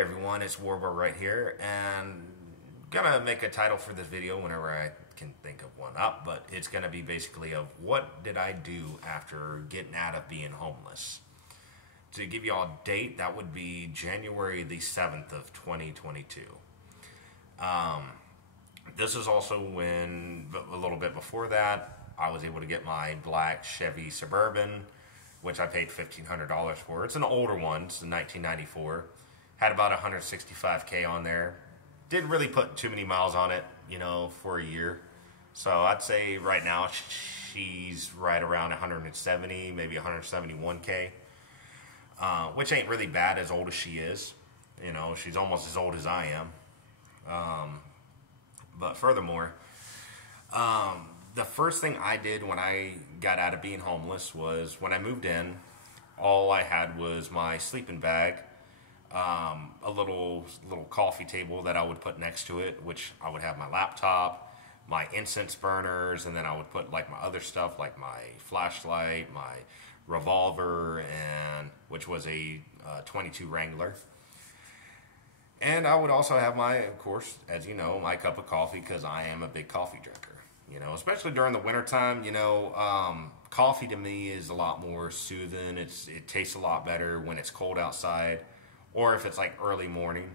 Hey everyone, it's Warburg right here, and gonna make a title for this video whenever I can think of one up, but it's gonna be basically of what did I do after getting out of being homeless. To give you all a date, that would be January the 7th of 2022. This is also when, a little bit before that, I was able to get my black Chevy Suburban, which I paid $1,500 for. It's an older one, it's a 1994. Had about 165K on there. Didn't really put too many miles on it, for a year. So I'd say right now she's right around 170, maybe 171K, which ain't really bad as old as she is. She's almost as old as I am. But furthermore, the first thing I did when I got out of being homeless was when I moved in, all I had was my sleeping bag, a little coffee table that I would put next to it, which I would have my laptop, my incense burners, and then I would put like my other stuff like my flashlight, my revolver, and which was a 22 Wrangler. And I would also have my, of course, as you know, my cup of coffee, because I am a big coffee drinker. Especially during the wintertime, coffee to me is a lot more soothing. It tastes a lot better when it's cold outside, or if it's like early morning.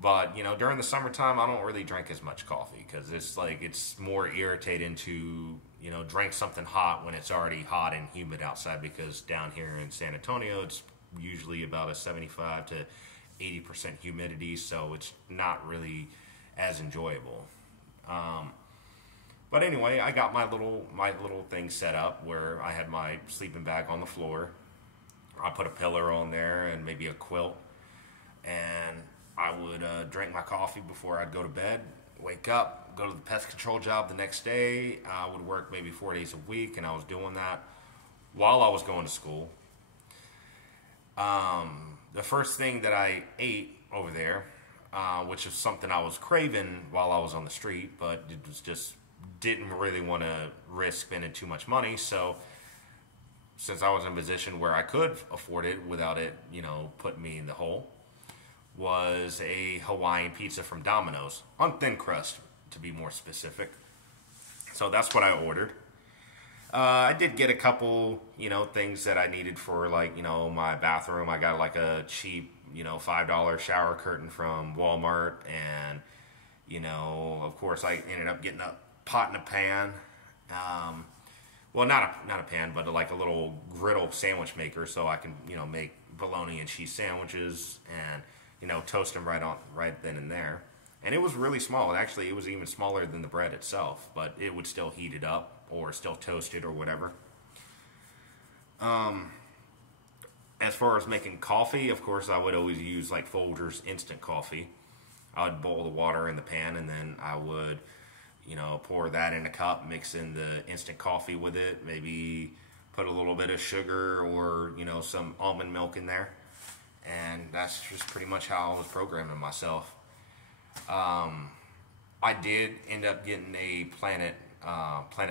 But during the summertime, I don't really drink as much coffee because it's more irritating to drink something hot when it's already hot and humid outside. Because down here in San Antonio, it's usually about a 75 to 80% humidity, so it's not really as enjoyable. But anyway, I got my little thing set up where I had my sleeping bag on the floor. I put a pillow on there and maybe a quilt, and I would drink my coffee before I'd go to bed, wake up, go to the pest control job the next day. I would work maybe 4 days a week, and I was doing that while I was going to school. The first thing that I ate over there, which is something I was craving while I was on the street, but it was just didn't really want to risk spending too much money. So since I was in a position where I could afford it without it, putting me in the hole, was a Hawaiian pizza from Domino's on thin crust, to be more specific. So that's what I ordered. I did get a couple, things that I needed for my bathroom. I got like a cheap, $5 shower curtain from Walmart, and of course I ended up getting a pot and a pan. Well, not a pan, but like a little griddle sandwich maker, so I can make bologna and cheese sandwiches and toast them right then and there. And it was really small. Actually, it was even smaller than the bread itself, but it would still heat it up or still toast it or whatever. As far as making coffee, of course, I would always use like Folgers instant coffee. I would boil the water in the pan, and then I would, pour that in a cup, mix in the instant coffee with it, maybe put a little bit of sugar or, some almond milk in there. And that's just pretty much how I was programming myself. I did end up getting a Planet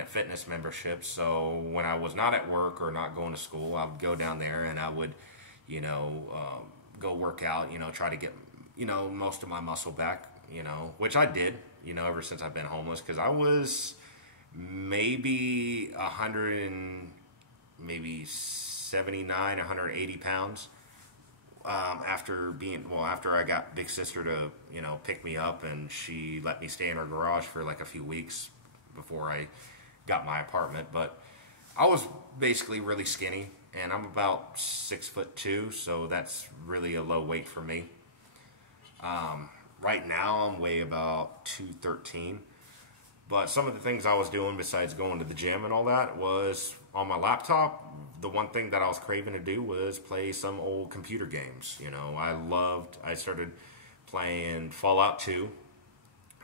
Fitness membership, so when I was not at work or not going to school, I would go down there and I would, go work out, try to get, most of my muscle back, which I did, ever since I've been homeless, because I was maybe 79, 180 pounds. After I got Big Sister to, pick me up, and she let me stay in her garage for like a few weeks before I got my apartment. But I was basically really skinny, and I'm about 6'2", so that's really a low weight for me. Right now I'm weigh about 213. But some of the things I was doing besides going to the gym and all that was on my laptop. The one thing that I was craving to do was play some old computer games. I started playing Fallout 2,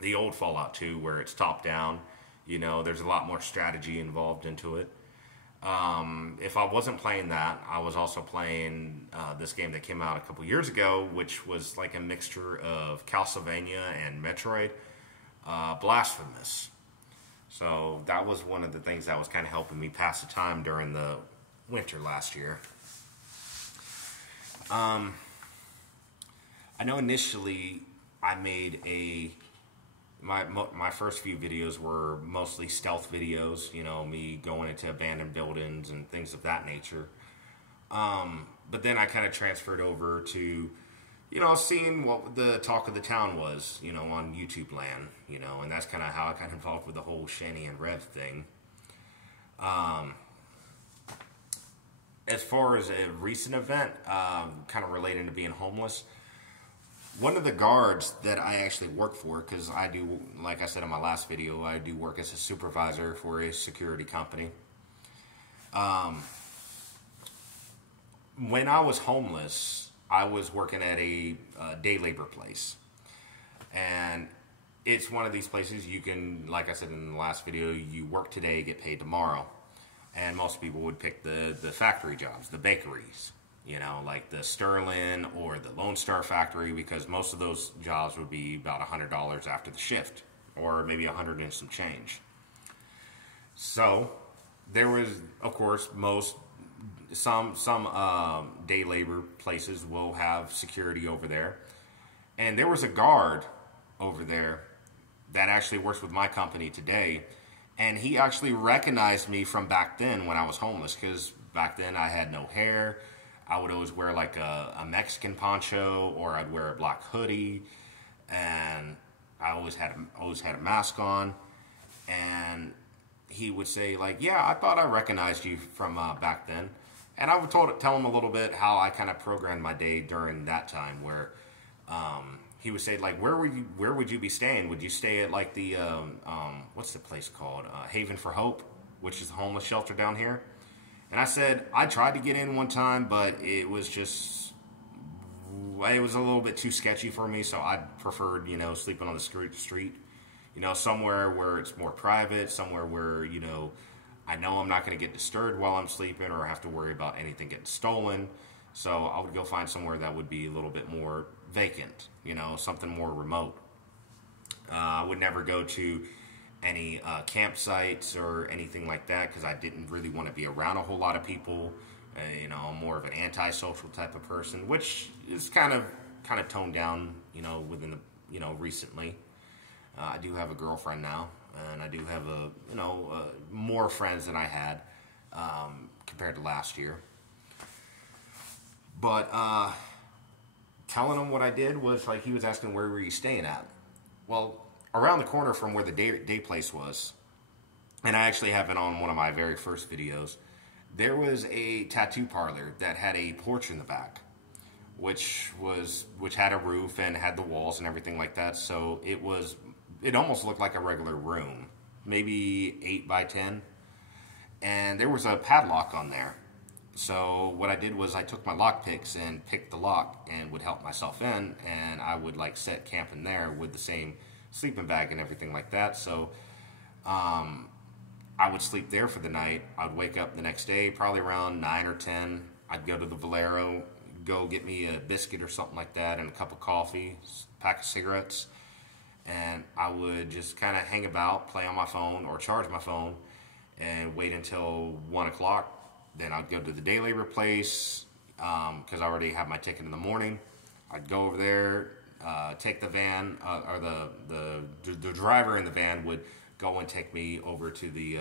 the old Fallout 2, where it's top down. There's a lot more strategy involved into it. If I wasn't playing that, I was also playing this game that came out a couple years ago, which was like a mixture of Castlevania and Metroid, Blasphemous. So that was one of the things that was kind of helping me pass the time during the winter last year. I know initially I made my first few videos were mostly stealth videos, you know, me going into abandoned buildings and things of that nature. But then I kind of transferred over to, you know, seeing what the talk of the town was, you know, on YouTube land, you know, and that's kind of how I got involved with the whole Shanny and Rev thing. As far as a recent event, kind of relating to being homeless, one of the guards that I actually work for, because I do, like I said in my last video, I do work as a supervisor for a security company. When I was homeless, I was working at a day labor place. And it's one of these places you can, like I said in the last video, you work today, get paid tomorrow. And most people would pick the factory jobs, the bakeries, you know, like the Sterling or the Lone Star factory, because most of those jobs would be about $100 after the shift, or maybe 100 and some change. So there was, of course, some day labor places will have security over there, and there was a guard over there that actually works with my company today, and he actually recognized me from back then when I was homeless, because back then I had no hair. I would always wear like a Mexican poncho, or I'd wear a black hoodie, and I always had a mask on. And he would say like, "Yeah, I thought I recognized you from back then." And I would tell him a little bit how I kind of programmed my day during that time, where he would say like, where would you be staying? Would you stay at like the what's the place called, Haven for Hope, which is the homeless shelter down here? And I said, I tried to get in one time, but it was a little bit too sketchy for me, so I preferred, you know, sleeping on the street, you know, somewhere where it's more private, somewhere where, you know, I know I'm not going to get disturbed while I'm sleeping or have to worry about anything getting stolen. So I would go find somewhere that would be a little bit more vacant, you know, something more remote. I would never go to any campsites or anything like that, because I didn't really want to be around a whole lot of people. You know, I'm more of an antisocial type of person, which is kind of toned down, you know, within the, you know, recently. I do have a girlfriend now, and I do have more friends than I had compared to last year. But telling him what I did was like, he was asking, where were you staying at? Well, around the corner from where the day place was, and I actually have it on one of my very first videos, there was a tattoo parlor that had a porch in the back, which had a roof and had the walls and everything like that. So it almost looked like a regular room, maybe 8 by 10, and there was a padlock on there. So what I did was I took my lock picks and picked the lock and would help myself in, and I would like set camp in there with the same sleeping bag and everything like that. So I would sleep there for the night. I'd wake up the next day, probably around 9 or 10. I'd go to the Valero, go get me a biscuit or something like that and a cup of coffee, pack of cigarettes, and I would just kind of hang about, play on my phone or charge my phone, and wait until 1 o'clock. Then I'd go to the day labor place, because I already have my ticket in the morning. I'd go over there, take the van, or the driver in the van would go and take me over to the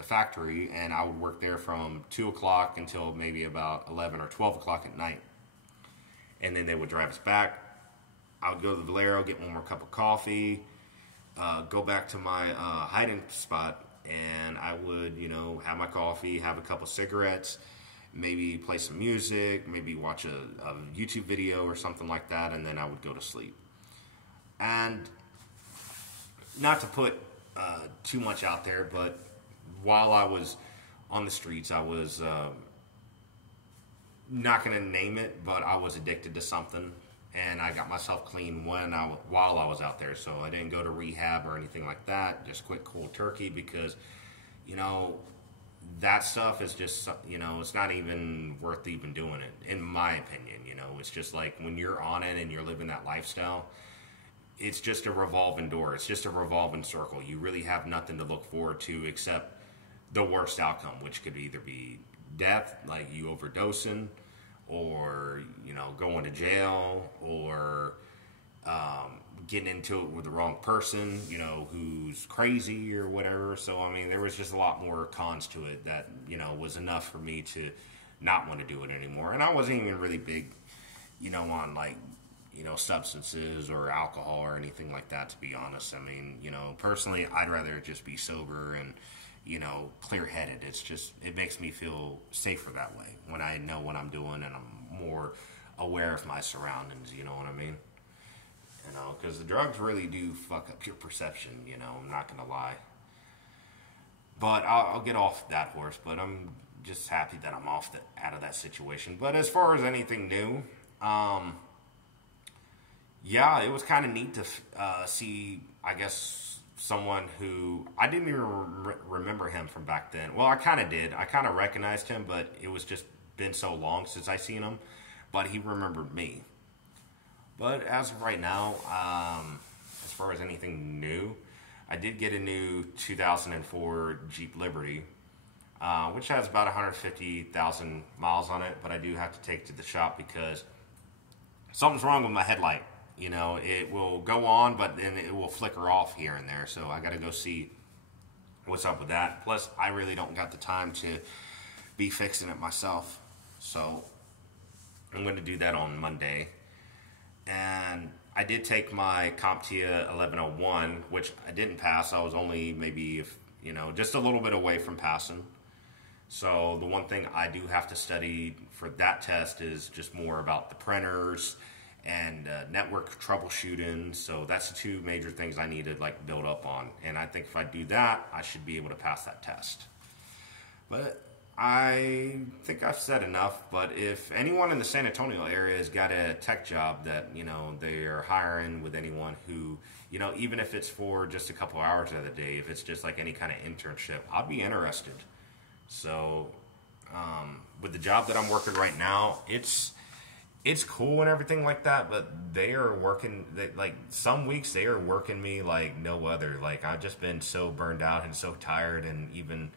factory, and I would work there from 2 o'clock until maybe about 11 or 12 o'clock at night. And then they would drive us back. I would go to the Valero, get one more cup of coffee, go back to my hiding spot, and I would, you know, have my coffee, have a couple cigarettes, maybe play some music, maybe watch a YouTube video or something like that, and then I would go to sleep. And not to put too much out there, but while I was on the streets, I was not going to name it, but I was addicted to something, and I got myself clean while I was out there. So I didn't go to rehab or anything like that. Just quit cold turkey, because, you know, that stuff is just, you know, it's not even worth even doing it, in my opinion. You know, it's just like when you're on it and you're living that lifestyle, it's just a revolving door. It's just a revolving circle. You really have nothing to look forward to except the worst outcome, which could either be death, like you overdosing, or, you know, going to jail, or getting into it with the wrong person, you know, who's crazy or whatever. So, I mean, there was just a lot more cons to it that, you know, was enough for me to not want to do it anymore. And I wasn't even really big, you know, on like, you know, substances or alcohol or anything like that, to be honest. I mean, you know, personally, I'd rather just be sober and, you know, clear headed. It's just, it makes me feel safer that way when I know what I'm doing and I'm more aware of my surroundings, you know what I mean? You know, because the drugs really do fuck up your perception, you know, I'm not going to lie. But I'll get off that horse, but I'm just happy that I'm out of that situation. But as far as anything new, yeah, it was kind of neat to see, I guess, someone who I didn't even remember him from back then. Well, I kind of did. I kind of recognized him, but it was just been so long since I seen him. But he remembered me. But as of right now, as far as anything new, I did get a new 2004 Jeep Liberty, which has about 150,000 miles on it. But I do have to take it to the shop because something's wrong with my headlight. You know, it will go on, but then it will flicker off here and there. So I got to go see what's up with that. Plus, I really don't got the time to be fixing it myself. So I'm going to do that on Monday. And I did take my CompTIA 1101, which I didn't pass. I was only maybe, you know, just a little bit away from passing. So the one thing I do have to study for that test is just more about the printers and network troubleshooting. So that's the two major things I need to like build up on. And I think if I do that, I should be able to pass that test. But I think I've said enough. But if anyone in the San Antonio area has got a tech job that, you know, they are hiring with anyone who, you know, even if it's for just a couple hours of the day, if it's just like any kind of internship, I'd be interested. So with the job that I'm working right now, it's cool and everything like that, but they are working, like, some weeks they are working me like no other. Like, I've just been so burned out and so tired, and even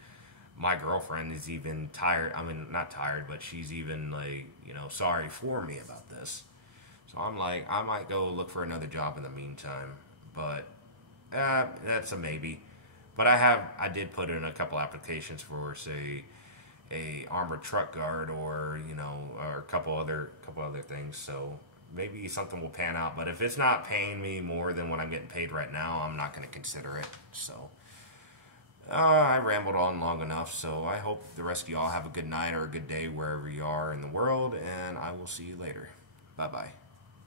my girlfriend is even tired. I mean, not tired, but she's even, like, you know, sorry for me about this. So I'm like, I might go look for another job in the meantime, but that's a maybe. But I did put in a couple applications for, say, a armored truck guard, or, you know, or a couple other things. So maybe something will pan out. But if it's not paying me more than what I'm getting paid right now, I'm not going to consider it. So I rambled on long enough. So I hope the rest of y'all have a good night or a good day wherever you are in the world, and I will see you later. Bye bye.